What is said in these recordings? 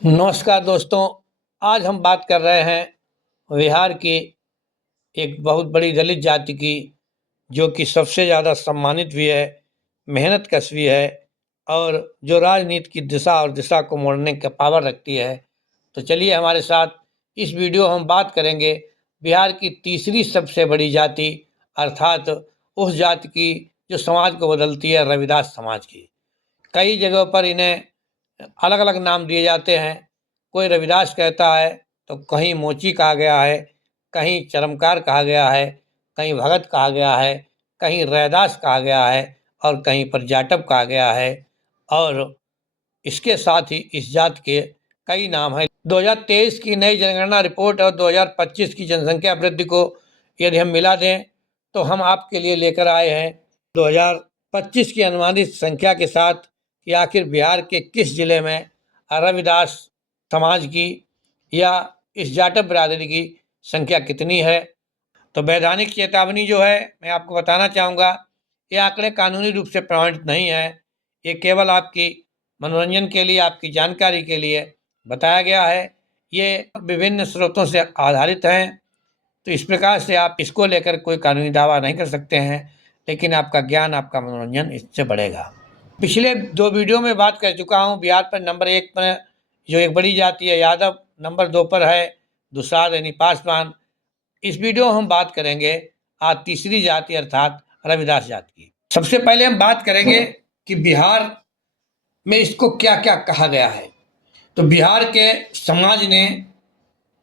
नमस्कार दोस्तों। आज हम बात कर रहे हैं बिहार की एक बहुत बड़ी दलित जाति की, जो कि सबसे ज़्यादा सम्मानित भी है, मेहनत कश भी है और जो राजनीति की दिशा और दिशा को मोड़ने का पावर रखती है। तो चलिए हमारे साथ इस वीडियो हम बात करेंगे बिहार की तीसरी सबसे बड़ी जाति, अर्थात उस जाति की जो समाज को बदलती है, रविदास समाज की। कई जगहों पर इन्हें अलग अलग नाम दिए जाते हैं। कोई रविदास कहता है तो कहीं मोची कहा गया है, कहीं चरमकार कहा गया है, कहीं भगत कहा गया है, कहीं रैदास कहा गया है और कहीं पर जाटव कहा गया है। और इसके साथ ही इस जाति के कई नाम हैं। 2023 की नई जनगणना रिपोर्ट और 2025 की जनसंख्या वृद्धि को यदि हम मिला दें तो हम आपके लिए लेकर आए हैं 2025 की अनुमानित संख्या के साथ कि आखिर बिहार के किस जिले में रविदास समाज की या इस जाटव बिरादरी की संख्या कितनी है। तो वैधानिक चेतावनी जो है, मैं आपको बताना चाहूँगा, ये आंकड़े कानूनी रूप से प्रमाणित नहीं है। ये केवल आपकी मनोरंजन के लिए, आपकी जानकारी के लिए बताया गया है। ये विभिन्न स्रोतों से आधारित हैं, तो इस प्रकार से आप इसको लेकर कोई कानूनी दावा नहीं कर सकते हैं, लेकिन आपका ज्ञान, आपका मनोरंजन इससे बढ़ेगा। पिछले 2 वीडियो में बात कर चुका हूँ। बिहार पर नंबर 1 पर जो एक बड़ी जाति है यादव, नंबर 2 पर है दुसाध यानी पासवान। इस वीडियो में हम बात करेंगे आज तीसरी जाति अर्थात रविदास जाति की। सबसे पहले हम बात करेंगे कि बिहार में इसको क्या क्या कहा गया है। तो बिहार के समाज ने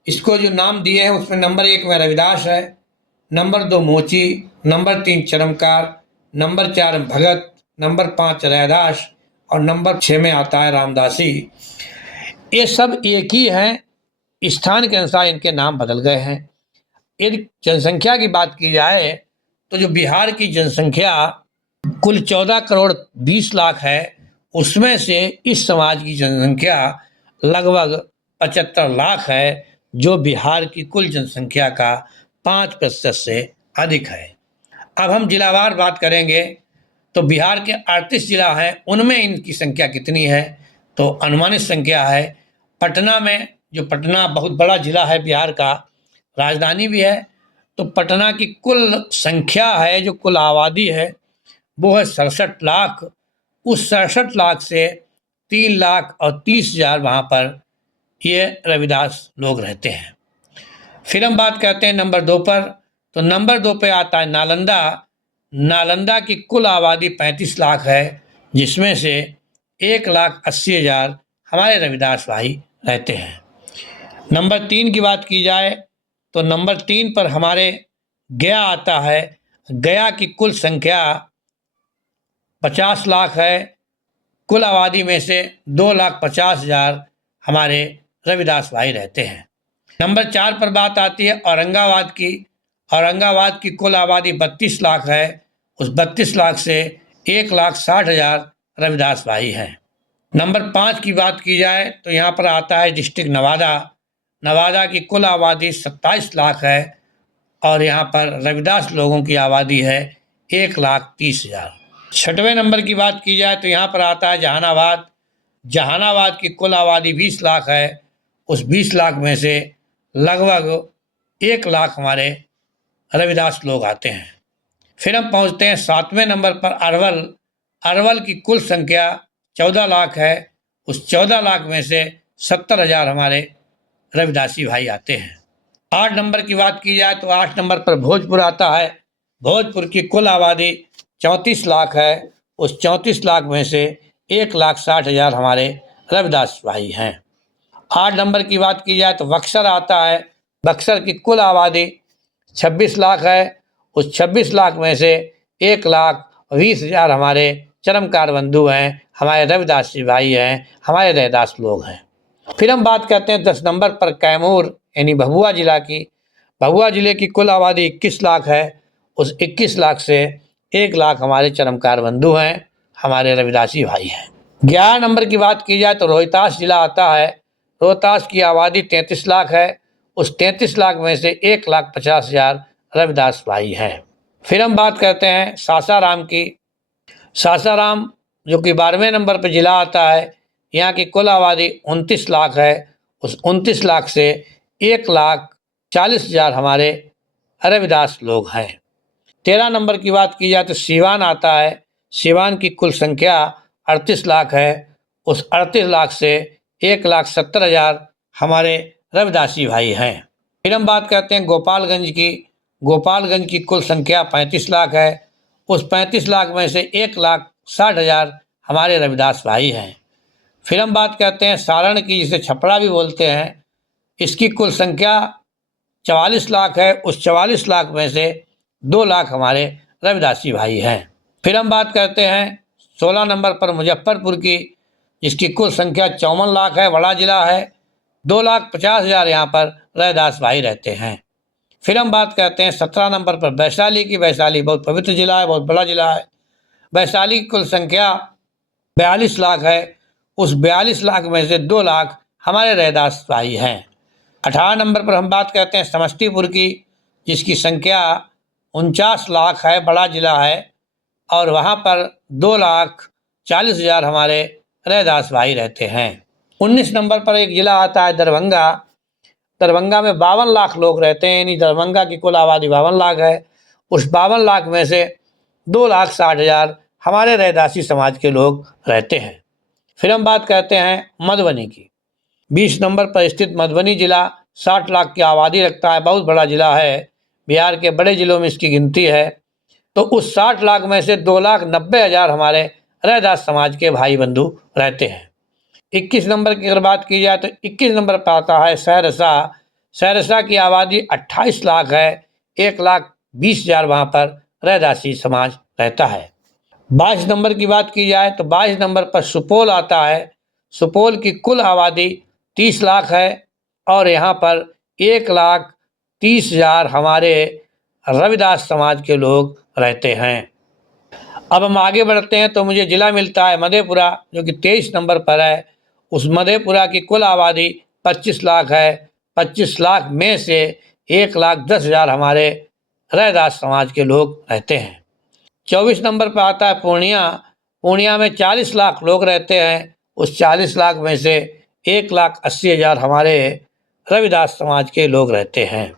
इसको जो नाम दिए हैं उसमें नंबर 1 में रविदास है, नंबर 2 मोची, नंबर 3 चरमकार, नंबर 4 भगत, नंबर 5 रैदास और नंबर 6 में आता है रामदासी। ये सब एक ही हैं, स्थान के अनुसार इनके नाम बदल गए हैं। यदि जनसंख्या की बात की जाए तो जो बिहार की जनसंख्या कुल 14 करोड़ 20 लाख है, उसमें से इस समाज की जनसंख्या लगभग 75 लाख है, जो बिहार की कुल जनसंख्या का 5% से अधिक है। अब हम जिलावार बात करेंगे तो बिहार के 38 जिला हैं, उनमें इनकी संख्या कितनी है। तो अनुमानित संख्या है पटना में, जो पटना बहुत बड़ा जिला है बिहार का, राजधानी भी है। तो पटना की कुल संख्या है, जो कुल आबादी है, वो है 67 लाख। उस 67 लाख से 3 लाख और 30 हजार वहाँ पर ये रविदास लोग रहते हैं। फिर हम बात करते हैं नंबर 2 पर। तो नंबर 2 पे आता है नालंदा। नालंदा की कुल आबादी 35 लाख है, जिसमें से 1,80,000 हमारे रविदास भाई रहते हैं। नंबर 3 की बात की जाए तो नंबर 3 पर हमारे गया आता है। गया की कुल संख्या 50 लाख है। कुल आबादी में से 2,50,000 हमारे रविदास भाई रहते हैं। नंबर 4 पर बात आती है औरंगाबाद की। औरंगाबाद की कुल आबादी 32 लाख है। उस 32 लाख से 1,60,000 रविदास भाई हैं। नंबर 5 की बात की जाए तो यहाँ पर आता है डिस्ट्रिक्ट नवादा। नवादा की कुल आबादी 27 लाख है और यहाँ पर रविदास लोगों की आबादी है 1,30,000। 6वें नंबर की बात की जाए तो यहाँ पर आता है जहानाबाद। जहानाबाद की कुल आबादी 20 लाख है। उस 20 लाख में से लगभग 1 लाख हमारे रविदास लोग आते हैं। फिर हम पहुँचते हैं 7वें नंबर पर अरवल। अरवल की कुल संख्या 14 लाख है। उस 14 लाख में से 70,000 हमारे रविदासी भाई आते हैं। 8 नंबर की बात की जाए तो 8 नंबर पर भोजपुर आता है। भोजपुर की कुल आबादी 34 लाख है। उस 34 लाख में से 1,60,000 हमारे रविदास भाई हैं। 8 नंबर की बात की जाए तो बक्सर आता है। बक्सर की कुल आबादी 26 लाख है। उस 26 लाख में से 1,20,000 हमारे चरमकार बंधु हैं, हमारे रविदासी भाई हैं, हमारे रैदास लोग हैं। फिर हम बात करते हैं 10 नंबर पर कैमूर यानी भभुआ जिला की। भभुआ जिले की कुल आबादी 21 लाख है। उस 21 लाख से 1 लाख हमारे चरमकार बंधु हैं, हमारे रविदासी भाई हैं। 11 नंबर की बात की जाए तो रोहतास जिला आता है। रोहतास की आबादी 33 लाख है। उस 33 लाख में से 1,50,000 रविदास भाई हैं। फिर हम बात करते हैं सासाराम की। सासाराम जो कि 12वें नंबर पर जिला आता है। यहाँ की कुल आबादी 29 लाख है। उस 29 लाख से 1,40,000 हमारे रविदास लोग हैं। 13 नंबर की बात की जाए तो सीवान आता है। सीवान की कुल संख्या 38 लाख है। उस 38 लाख से 1,70,000 हमारे रविदासी भाई हैं। फिर हम बात करते हैं गोपालगंज की। गोपालगंज की कुल संख्या 35 लाख है। उस 35 लाख में से 1,60,000 हमारे रविदास भाई हैं। फिर हम बात करते हैं सारण की, जिसे छपरा भी बोलते हैं। इसकी कुल संख्या 44 लाख है। उस 44 लाख में से 2 लाख हमारे रविदासी भाई हैं। फिर हम बात करते हैं 16 नंबर पर मुजफ्फरपुर की, जिसकी कुल संख्या 54 लाख है, बड़ा जिला है। 2,50,000 यहाँ पर रविदास भाई रहते हैं। फिर हम बात करते हैं 17 नंबर पर वैशाली की। वैशाली बहुत पवित्र जिला है, बहुत बड़ा जिला है। वैशाली की कुल संख्या 42 लाख है। उस 42 लाख में से 2 लाख हमारे रविदास भाई हैं। 18 नंबर पर हम बात करते हैं समस्तीपुर की, जिसकी संख्या 49 लाख है, बड़ा जिला है। और वहाँ पर 2,40,000 हमारे रैदास भाई रहते हैं। 19 नंबर पर एक जिला आता है दरभंगा। दरभंगा में 52 लाख लोग रहते हैं, यानी दरभंगा की कुल आबादी 52 लाख है। उस 52 लाख में से 2,60,000 हमारे रैदासी समाज के लोग रहते हैं। फिर हम बात करते हैं मधुबनी की। 20 नंबर पर स्थित मधुबनी जिला 60 लाख की आबादी रखता है, बहुत बड़ा जिला है। बिहार के बड़े जिलों में इसकी गिनती है। तो उस 60 लाख में से 2,90,000 हमारे रैदास समाज के भाई बंधु रहते हैं। 21 नंबर की अगर बात की जाए तो 21 नंबर पर आता है सहरसा। सहरसा की आबादी 28 लाख है। 1,20,000 वहाँ पर रैदासी समाज रहता है। 22 नंबर की बात की जाए तो 22 नंबर पर सुपौल आता है। सुपौल की कुल आबादी 30 लाख है और यहाँ पर 1,30,000 हमारे रविदास समाज के लोग रहते हैं। अब हम आगे बढ़ते हैं तो मुझे ज़िला मिलता है मधेपुरा, जो कि 23 नंबर पर है। उस मधेपुरा की कुल आबादी 25 लाख है। 25 लाख में से 1,10,000 हमारे रैदास समाज के लोग रहते हैं। 24 नंबर पर आता है पूर्णिया। पूर्णिया में 40 लाख लोग रहते हैं। उस 40 लाख में से 1,80,000 हमारे रविदास समाज के लोग रहते हैं।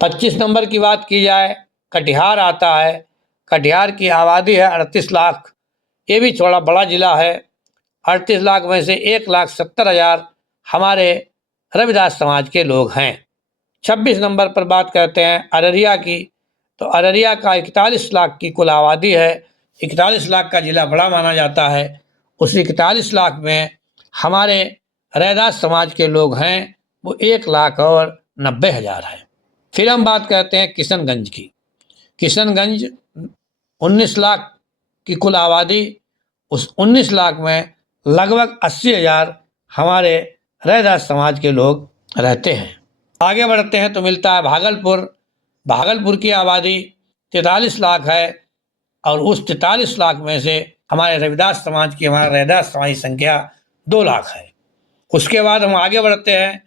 25 नंबर की बात की जाए, कटिहार आता है। कटिहार की आबादी है 38 लाख। ये भी थोड़ा बड़ा जिला है। 38 लाख में से 1,70,000 हमारे रविदास समाज के लोग हैं। 26 नंबर पर बात करते हैं अररिया की। तो अररिया का 41 लाख की कुल आबादी है। 41 लाख का जिला बड़ा माना जाता है। उस 41 लाख में हमारे रैदास समाज के लोग हैं वो 1,90,000 है। फिर हम बात करते हैं किशनगंज की। किशनगंज 19 लाख की कुल आबादी। उस 19 लाख में लगभग 80,000 हमारे रैदास समाज के लोग रहते हैं। आगे बढ़ते हैं तो मिलता है भागलपुर। भागलपुर की आबादी 43 लाख है और उस 43 लाख में से हमारे रविदास समाज की, हमारा रैदास समाज की संख्या 2 लाख है। उसके बाद हम आगे बढ़ते हैं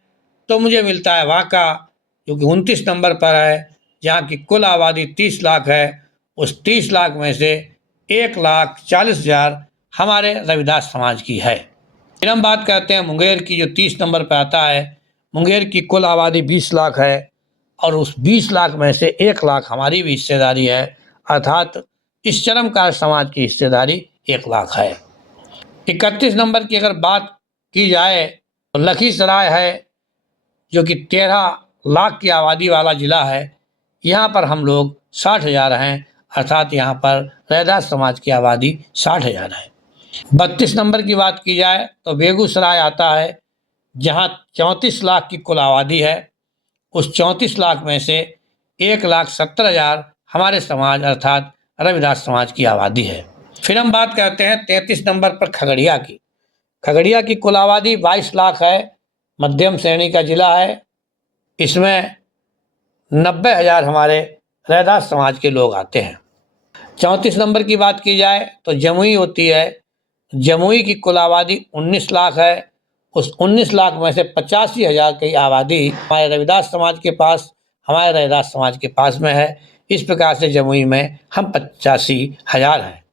तो मुझे मिलता है वाका, जो कि 29 नंबर पर है, जहाँ की कुल आबादी 30 लाख है। उस 30 लाख में से 1,40,000 हमारे रविदास समाज की है। फिर हम बात करते हैं मुंगेर की, जो 30 नंबर पर आता है। मुंगेर की कुल आबादी 20 लाख है और उस 20 लाख में से 1 लाख हमारी भी हिस्सेदारी है, अर्थात इस चरमकार समाज की हिस्सेदारी 1 लाख है। 31 नंबर की अगर बात की जाए तो लखीसराय है, जो कि 13 लाख की आबादी वाला ज़िला है। यहाँ पर हम लोग 60,000 हैं, अर्थात यहाँ पर रैदास समाज की आबादी 60,000 है। 32 नंबर की बात की जाए तो बेगूसराय आता है, जहाँ 34 लाख की कुल आबादी है। उस 34 लाख में से 1,70,000 हमारे समाज अर्थात रविदास समाज की आबादी है। फिर हम बात करते हैं 33 नंबर पर खगड़िया की। खगड़िया की कुल आबादी 22 लाख है, मध्यम श्रेणी का जिला है। इसमें 90,000 हमारे रैदास समाज के लोग आते हैं। 34 नंबर की बात की जाए तो जमुई होती है। जमुई की कुल आबादी 19 लाख है। उस 19 लाख में से 85,000 की आबादी हमारे रविदास समाज के पास, हमारे रैदास समाज के पास में है। इस प्रकार से जमुई में हम 85,000 हैं।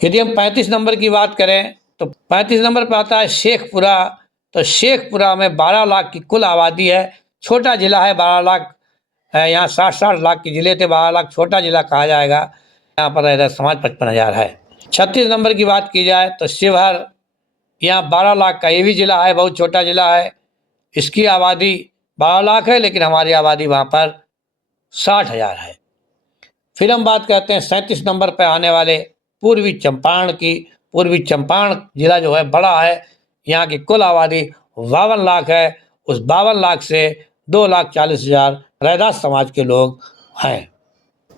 यदि हम 35 नंबर की बात करें तो 35 नंबर पर आता है शेखपुरा। तो शेखपुरा में 12 लाख की कुल आबादी है, छोटा जिला है। 12 लाख यहाँ 60 लाख के जिले थे, 12 लाख छोटा जिला कहा जाएगा। यहाँ पर रह समाज 55,000 है। 36 नंबर की बात की जाए तो शिवहर, यहाँ 12 लाख का ये भी जिला है, बहुत छोटा जिला है। इसकी आबादी 12 लाख है, लेकिन हमारी आबादी वहाँ पर 60,000 है। फिर हम बात करते हैं 37 नंबर पर आने वाले पूर्वी चंपारण की। पूर्वी चंपारण जिला जो है बड़ा है, यहाँ की कुल आबादी 52 लाख है। उस 52 लाख से 2,40,000 रैदास समाज के लोग हैं।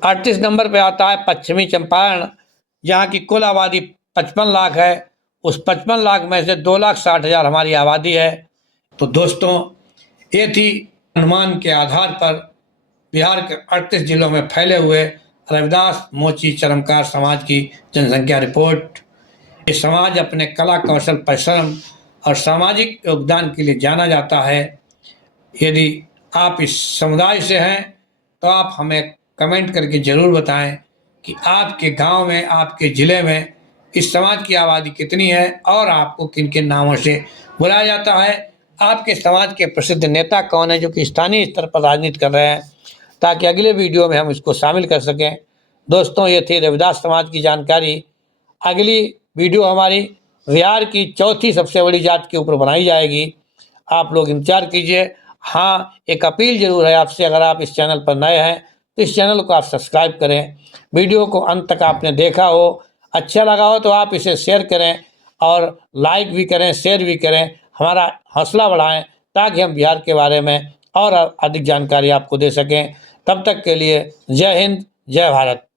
38 नंबर पे आता है पश्चिमी चंपारण, जहाँ की कुल आबादी 55 लाख है। उस 55 लाख में से 2,60,000 हमारी आबादी है। तो दोस्तों, ये थी अनुमान के आधार पर बिहार के 38 जिलों में फैले हुए रविदास मोची चरमकार समाज की जनसंख्या रिपोर्ट। ये समाज अपने कला कौशल, परिश्रम और सामाजिक योगदान के लिए जाना जाता है। यदि आप इस समुदाय से हैं तो आप हमें कमेंट करके ज़रूर बताएं कि आपके गांव में, आपके ज़िले में इस समाज की आबादी कितनी है और आपको किन किन नामों से बुलाया जाता है। आपके समाज के प्रसिद्ध नेता कौन है जो कि स्थानीय स्तर पर राजनीति कर रहे हैं, ताकि अगले वीडियो में हम इसको शामिल कर सकें। दोस्तों, ये थी रविदास समाज की जानकारी। अगली वीडियो हमारी बिहार की चौथी सबसे बड़ी जात के ऊपर बनाई जाएगी, आप लोग इंतजार कीजिए। हाँ, एक अपील जरूर है आपसे, अगर आप इस चैनल पर नए हैं तो इस चैनल को आप सब्सक्राइब करें। वीडियो को अंत तक आपने देखा हो, अच्छा लगा हो तो आप इसे शेयर करें और लाइक भी करें, शेयर भी करें, हमारा हौसला बढ़ाएं, ताकि हम बिहार के बारे में और अधिक जानकारी आपको दे सकें। तब तक के लिए जय हिंद, जय भारत।